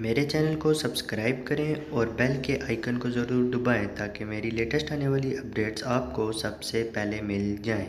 मेरे चैनल को सब्सक्राइब करें और बेल के आइकन को ज़रूर दबाएं ताकि मेरी लेटेस्ट आने वाली अपडेट्स आपको सबसे पहले मिल जाएं।